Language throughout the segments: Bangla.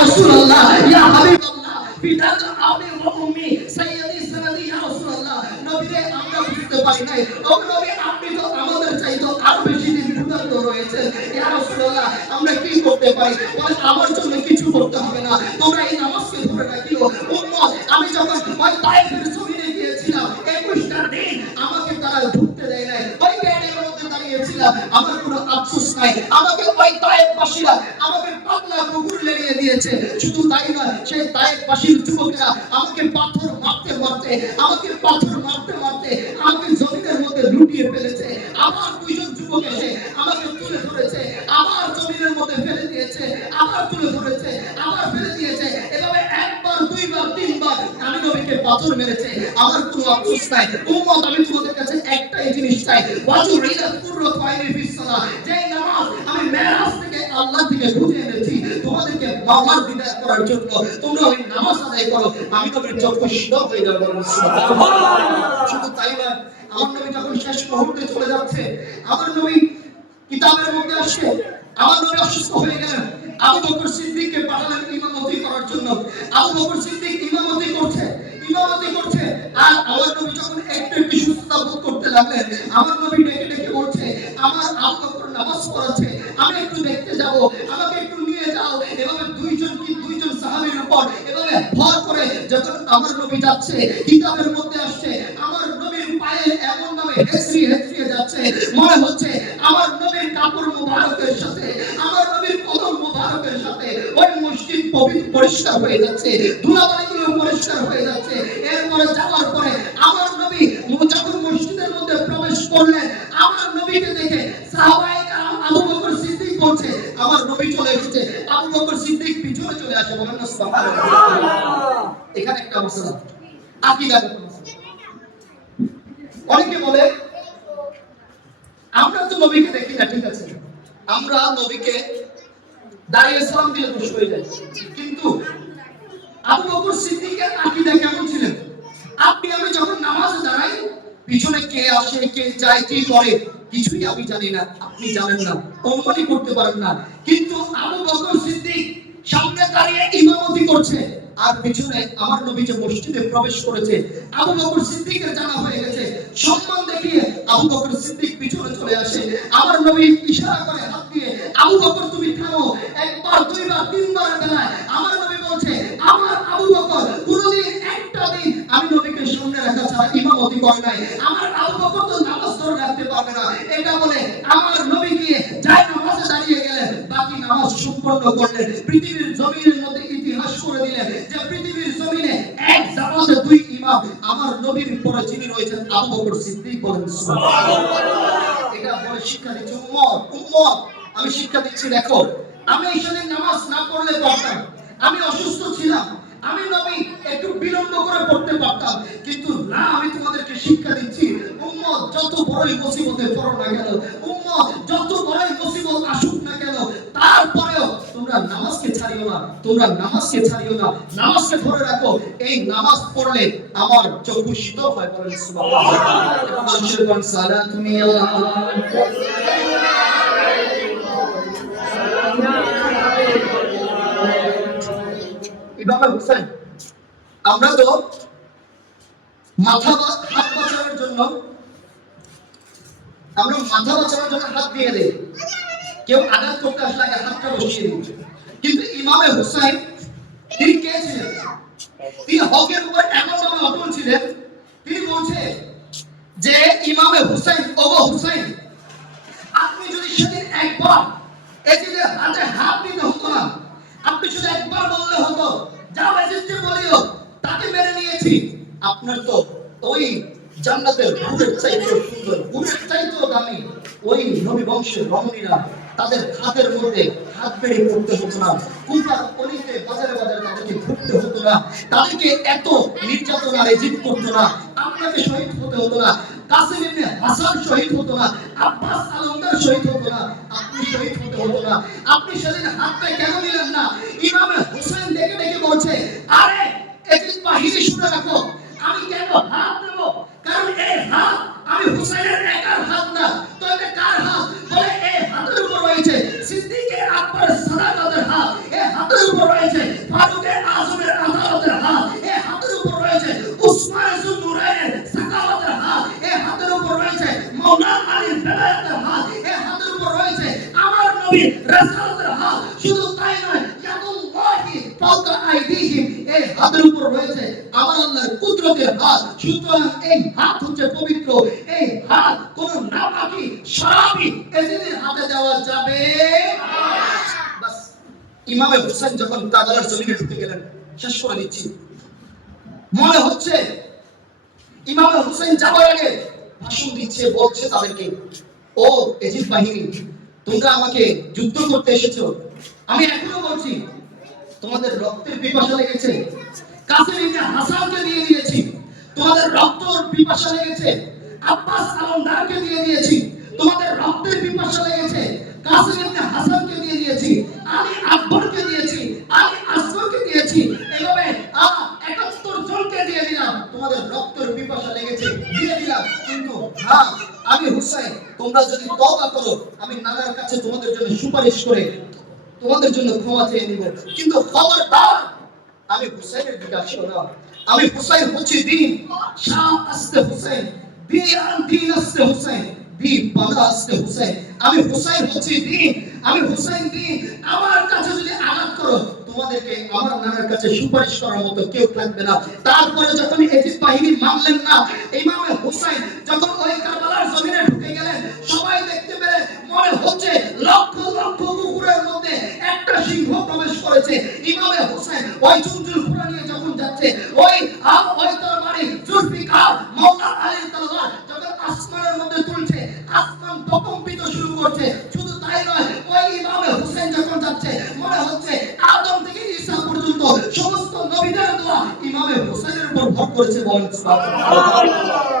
রাসূলুল্লাহ ইয়া হাবিবাল্লাহ বিদাত আবি ওয়া উম্মি সাইয়্যিদি সানাদি ইয়া রাসূলুল্লাহ নবীরে আমরা বুঝতে পারি নাই ও নবী আপনি তো আমাদের চাইতো আরো বেশি দিন ক্ষুধার্ত রয়েছেন ইয়া রাসূলুল্লাহ আমরা কি করতে পারি বলে আমার জন্য কিছু করতে হবে না তোমরা এই নামাজকে ধরে রাখিও উম্মত আমি যখন ওই তায়েফের জমিনে গিয়েছিলাম 21টা দিন আমাকে তারা ঢুকতে দেয় নাই ওই গেটের মধ্যে দাঁড়িয়েছিলাম আমার কোনো আফসোস নাই আমাকে ওই তায়েফবাসীরা আমাকে পাগলা কুকুর লেলিয়ে দিয়েছে শুধু তাই নয় সেই তায়েফবাসীর যুবকেরা আমাকে পাথর মারতে মারতে আমাকে জমিনের মধ্যে লুটিয়ে ফেলেছে আবার দুইজন যুবক এসে আমাকে তুলে ধরেছে আবার জমিনের মধ্যে ফেলে দিয়েছে আবার তুলে ধরেছে আবার ফেলে দিয়েছে এভাবে একবার দুইবার তিনবার আমি নবীকে পাথর মেরেছে আমার কোনো আফসোস নাই উম্মত আমি তোমাদের কাছে একটাই জিনিস চাই ওয়াজু রিলাত কুররাত আইনি ফিস সালাহ যে নামাজ আমি মেরাজ থেকে আল্লাহ থেকে খুঁজে এনেছি তোমাদেরকে মাওলার দিদার করার জন্য তোমরা ওই নামাজ আদায় করো আমি নবীর চক্ষু শীতল হয়ে যাবে সুবহানাল্লাহ শুধু তাই না আমার নবী যখন শেষ মুহূর্তে চলে যাচ্ছে আমার নবী কিতাবের মধ্যে আসছে আমার নবী অসুস্থ হয়ে গেলেন আবু বকর সিদ্দিককে পাঠালেন ইমামতি করার জন্য আবু বকর সিদ্দিক ইমামতি করছে আর আমার নবী যখন একটু সুস্থতা বোধ করতে লাগলেন আমার নবী ডেকে ডেকে বলছে আমার আবু বকর নামাজ পড়াচ্ছে আমি একটু দেখতে যাব আমাকে একটু নিয়ে যাও এভাবে দুইজন সাহাবীর উপর এভাবে ভর করে যখন আমার নবী যাচ্ছে কিতাবের মধ্যে আসছে আমার নবীর পায়ে এমন ভাবে হেঁচড়িয়ে যাচ্ছে মনে হচ্ছে আমার নবীর কাপড় মুবারকের সাথে আমার নবীর কদম মুবারকের সাথে ওই মসজিদ পরিষ্কার হয়ে যাচ্ছে ধুলাবালিগুলো পরিষ্কার হয়ে যাচ্ছে এরপরে যাওয়ার পরে আমার নবী যখন মসজিদের মধ্যে প্রবেশ করলেন আমার নবীকে দেখে সাহাবায়ে কেরাম আবু বকর সিদ্দিক বলছে আমার নবী চলে এসেছে আবু বকর সিদ্দিক পিছনে চলে আসে বলেন না সুবহানাল্লাহ এখানে একটা মাসলা আকীদার অনেকে বলে আমরা তো নবীকে দেখি না ঠিক আছে আমরা নবীকে দাঁড়িয়ে সালাম দিয়ে খুশি হয়ে যাই কিন্তু আবু বকর সিদ্দিকের আকীদা কেমন ছিলেন আপনি আমি যখন নামাজে দাঁড়াই পিছনে কে আসে কে যায় কি করে কিছুই আমি জানি না আপনি জানেন না অনুমানই করতে পারেন না কিন্তু আবু বকর সিদ্দিক সামনে দাঁড়িয়ে ইমামতি করছে আর পিছনে আমার নবী যে মসজিদে প্রবেশ করেছে আবু বকর সিদ্দিকের জানা হয়ে গেছে সম্মান দেখিয়ে আবু বকর সিদ্দিক পিছনে চলে আসে আমার নবী ইশারা করে হাত দিয়ে আবু বকর তুমি থামো একবার দুইবার তিনবার বেলায় আমার নবী বলছে আমার আবু বকর কোনদিন একটা দিন আমি নবীকে সামনে রাখা ছাড়া ইমামতি করে নাই আমার আবু বকর তো নামাজ ধরে রাখতে পারবে না এটা বলে আমার নবী গিয়ে যায় নামাজে দাঁড়িয়ে গেলেন বাকি নামাজ সম্পন্ন করলেন পৃথিবীর জমিনের মধ্যে ইতিহাস করে দিলেন যে পৃথিবীর জমিনে এক জামাতে দুই ইমাম আমার নবীর পরে যিনি রয়েছেন আবু বকর সিদ্দিক বলেন সুবহানাল্লাহ এটা বলে শিক্ষা দিচ্ছে উম্মত আমি শিক্ষা দিচ্ছি দেখো আমি সেদিন নামাজ না পড়লে পারতাম আমি অসুস্থ ছিলাম আমি নবী একটু বিলম্ব করে পড়তে পারতাম কিন্তু না আমি তোমাদেরকে শিক্ষা দিচ্ছি উম্মত যত বড়ই মুসিবতে পড়ো না কেন উম্মত যত বড়ই মুসিবত আসুক না কেন তারপরেও তোমরা নামাজকে ছাড়িও না নামাজকে ধরে রাখো এই নামাজ পড়লে আমার চক্ষু শীতল হয় বলেন সুবহানাল্লাহ মানুষের কোন সালাতুনি আল্লাহ ইমাম হুসাইন আমরা তো মাথা হাত বাঁচানোর জন্য হাত দিয়ে দেই কেউ আঘাত করতে আসলে আগে হাতটা বসিয়ে দিই কিন্তু ইমামে হুসাইন তিনি কে ছিলেন তিনি হকের উপর এমনভাবে অটল ছিলেন তিনি বলছে যে ইমামে হুসাইন হুসাইন আপনি যদি সেদিন একবার এজিদের হাতে হাত দিতে হতো না আপনি শুধু একবার বললে হতো যাও এজিদকে বলিও তাকে মেরে নিয়েছি আপনার তো ওই জান্নাতের হুরের চাইতেও সুন্দর হুরের চাইতেও দামি ওই নবী বংশের রমণীরা তাদের হাতের মধ্যে হাত বেড়ে পড়তে হতো না কুফার অলিতে বাজারে তাদেরকে ঘুরতে হতো না তাদেরকে এত নির্যাতন আর এজিদ করতো না আপনাকে শহীদ হতে হতো না কাসিম ইবনে হাসান শহীদ হতো না আব্বাস আলমদার শহীদ হতো না আপনি শহীদ হতে হতো না আপনি সেদিন হাতটা কেন দিলেন না ইমাম হুসাইন ডেকে ডেকে বলছে আরে এজিদ বাহিনী শুনে রাখো আমি কেন হাত দেব কারণ এই হাত আমি হুসাইনের একার হাত না তো এটা কার হাত বলে এই হাতের উপর রয়েছে সিদ্দিকের আকবর সাদাকাতের হাত এই হাতের উপর রয়েছে ফাওকা আইদিহিম, এই হাতের উপর রয়েছে আমার আল্লাহর কুদরতের হাত। সুতরাং এই হাত হচ্ছে পবিত্র, এই হাত কোন নাপাকি শরাবি এজিদের হাতে দেওয়া যাবে না। বাস ইমামে হোসেন যখন কারবালার জমিনে ঢুকে গেলেন, শেষ করে দিচ্ছি, মনে হচ্ছে ইমামে হোসেন যাওয়ার আগে ভাষণ দিচ্ছে, বলছে তাদেরকে, ও এজিদ বাহিনী, তোমরা আমাকে যুদ্ধ করতে এসেছো, আমি এখনো বলছি তোমাদের রক্তের পিপাসা লেগেছে, কাসেম ইবনে হাসানকে দিয়ে দিয়েছি, তোমাদের রক্তের পিপাসা লেগেছে, আব্বাস আলমদারকে দিয়ে দিয়েছি, তোমাদের রক্তের পিপাসা লেগেছে, কাসেম ইবনে হাসানকে দিয়ে দিয়েছি, আলী আকবরকে দিয়েছি, আলী আসগরকে দিয়েছি, এভাবে 71 জনকে দিয়ে দিলাম, তোমাদের রক্তের পিপাসা লেগেছে দিয়ে দিলাম। কিন্তু হ্যাঁ, আমি হুসাইন, তোমরা যদি তওবা করো আমি নানার কাছে তোমাদের জন্য সুপারিশ করে তোমাদের জন্য ক্ষমা চেয়ে নিব। কিন্তু খবরদার আমি হুসাইনের দিকে আসো না, আমি হুসাইন হচ্ছি দিন, শাহ আসতে হুসাইন, দিন আসতে হুসাইন, দিন বাংলা আসতে হুসাইন, আমি হুসাইন হচ্ছি দিন, আমি হুসাইন দিন। আমার কাছে যদি আঘাত করো তোমাদেরকে আমার নানার কাছে সুপারিশ করার মতো কেউ থাকবে না। তারপরে যখন এজিদ বাহিনী মানলেন না, ইমামে হুসাইন যখন ওই কারবালার জমিনে ঢুকে গেলেন, সবাই দেখতে পেলে মনে হচ্ছে লক্ষ লক্ষ কুকুরের মধ্যে একটা সিংহ প্রবেশ করেছে। ইমামে হুসাইন ওই চুনচুল ঘোড়া নিয়ে যখন যাচ্ছে, ওই তরবারি জুলফিকার মাওলা আলীর তরবার যখন আসমানের মধ্যে তুলছে, আসমান প্রকম্পিত শুরু করছে। শুধু তাই নয়, ওই ইমামে হুসাইন যখন যাচ্ছে, মনে হচ্ছে আদম থেকে ঈসা পর্যন্ত সমস্ত নবীদের দোয়া ইমামে হুসাইনের উপর ভর করেছে। বলেন সুবহানাল্লাহ।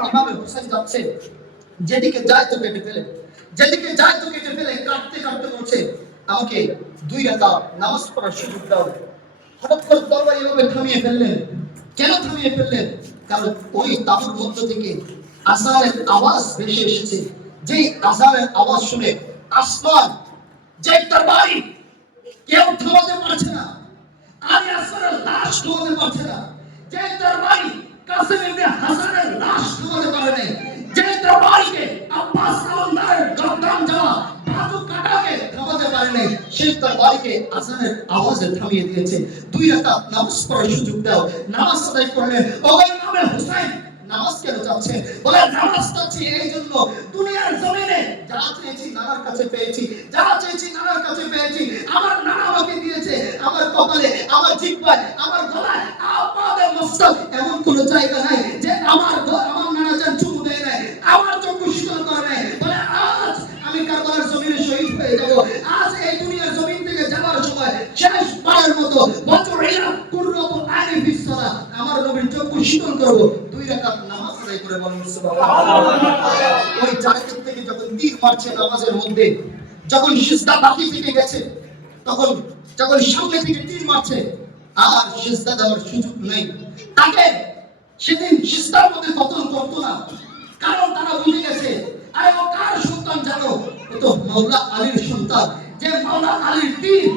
ইমামে হুসাইন যাচ্ছে, যেদিকে যায় তো কেটে ফেলে, যেদিকে যায় তো কেটে ফেলে, কাটতে কাটতে বলছে, আমাকে 2 রাকাত নামাজ পড়ার সুযোগ দাও। হঠাৎ করে তরবারি এভাবে থামিয়ে ফেললেন। কেন থামিয়ে ফেললেন? কারণ ওই তাবুর মধ্য থেকে আযানের আওয়াজ ভেসে এসেছে। যেই আযানের আওয়াজ শুনে আসমান, যে তরবারি কেউ থামাতে পারছে না, আলী আসমানের লাশ থামাতে পারছে না, যে তরবারি কাসেম ইবনে হাসানের লাশ থামাতে পারে নাই, যে তরবারিকে আব্বাস আলমদারের গর্দান যাওয়া বাজু কাটাকে থামাতে পারে নাই, সেই তরবারিকে আযানের আওয়াজে থামিয়ে দিয়েছে। 2 রাকাত নামাজ পড়ার সুযোগ দাও। নামাজ আদায় করলেন। ও ইমামে হুসাইন নামাজ কেন চাচ্ছে? বলে নামাজ চাচ্ছি এই জন্য, দুনিয়ার জমিনে যা চেয়েছি নানার কাছে পেয়েছি, যা চেয়েছি নানার কাছে পেয়েছি। আমার নানা আমাকে দিয়েছে, আমার কপালে, আমার জিহ্বায়, আমার গলায়, আপাদে মস্তক এমন কোন জায়গা নাই যে আমার নানা যান চুমু দেয় নাই, আমার চক্ষু শীতল করে নাই। বলে আজ আমি কারবালার জমিনে শহীদ হয়ে যাব, আজ এই দুনিয়ার জমিন থেকে যাবার সময় শেষ বারের মতো বজরিয়া কুররাতু আইনি ফিস সালাহ, আমার নবীর চক্ষু শীতল করব। 2 রাকাত নামাজ আদায় করে বলেন সুবহানাল্লাহ। ওই জায়গা থেকে যখন তীর মারছে নামাজের মধ্যে, যখন সিজদা বাকি থেকে গেছে, তখন যখন সামনে থেকে তীর মারছে আর সিজদা দেওয়ার সুযোগ নেই, তাকে সেদিন সিজদার মধ্যে পতন করতো না। কারণ তারা বুঝে গেছে, আরে ও কার সন্তান জানো? ও তো মাওলা আলীর সন্তান, যে মাওলা আলীর তীর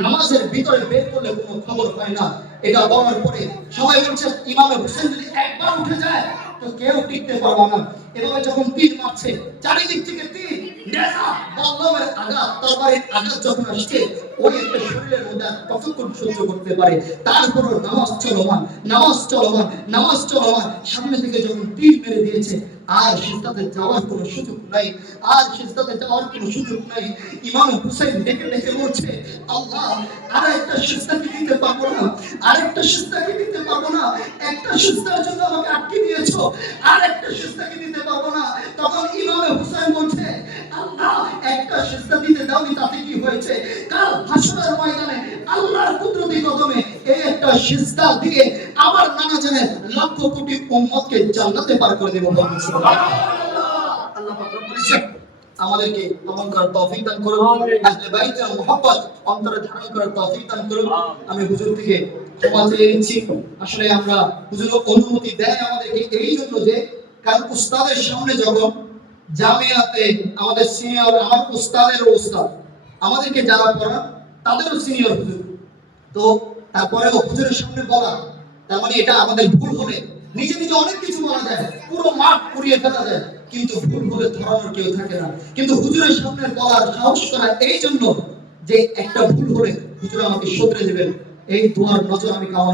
নামাজের ভিতরে বের করলে কোনো খবর পায় না। এটা বলার পরে সবাই বলছে ইমামে হোসেন যদি একবার উঠে যায় তো কেউ টিকতে পারবে না। এভাবে যখন তীর মারছে, চারিদিক থেকে তীর, নেজা, বল্লমের আঘাত, তরবারির আঘাত যখন আসছে, ওই একটা শরীরের মধ্যে কতক্ষণ সহ্য করতে পারে? তারপরও নামাজ চলমান, নামাজ চলমান, নামাজ চলমান। সামনে থেকে যখন তীর মেরে দিয়েছে, আর সিজদাতে যাওয়ার কোনো সুযোগ নাই, আর সিজদাতে যাওয়ার কোনো সুযোগ নাই। ইমাম হুসাইন ডেকে ডেকে বলছে, আল্লাহ, আর একটা সিজদা কি দিতে পারবো না? আর একটা সিজদা কি দিতে পারবো না? একটা সিজদার জন্য আমাকে আটকে দিয়েছো, আর একটা সিজদা কি দিতে পারবো না? তখন ইমাম হুসাইন বলছে, আল্লাহ, একটা সিজদা দিতে দাওনি তাতে কি হয়েছে? কাল হাসরের ময়দানে আল্লাহর কুদরতি কদমে এই একটা সিজদা দিয়ে আমার নানা জানের লক্ষ কোটি উম্মতকে জান্নাতে পার করে দেব। আল্লাহ পাক বলেছেন আমাদেরকে আমল করার তৌফিক দান করুন, আহলে বাইতের মুহাব্বত অন্তরে ধারণ করার তৌফিক দান করুন। আমি হুজুর থেকে ক্ষমা চেয়ে নিচ্ছি। আসলে আমরা হুজুর অনুমতি দেয় আমাদেরকে এই জন্য যে, কারণ উস্তাদের সামনে যখন জামিয়াতে আমাদের সিনিয়র, আমার উস্তাদের উস্তাদ, আমাদেরকে যারা পড়ান তাদেরও সিনিয়র হুজুর, তো তারপরেও হুজুরের সামনে বলা, তার মানে এটা আমাদের ভুল হলে নিজে নিজে অনেক কিছু বলা যায়, পুরো মাঠ পুড়িয়ে ফেলা যায়, কিন্তু ভুল হলে ধরানোর কেউ থাকে না। কিন্তু হুজুরের সামনে বলার সাহস করা এই জন্য যে একটা ভুল হলে হুজুর আমাকে শুধরে দেবেন, এই দোয়ার নজর আমি কামনা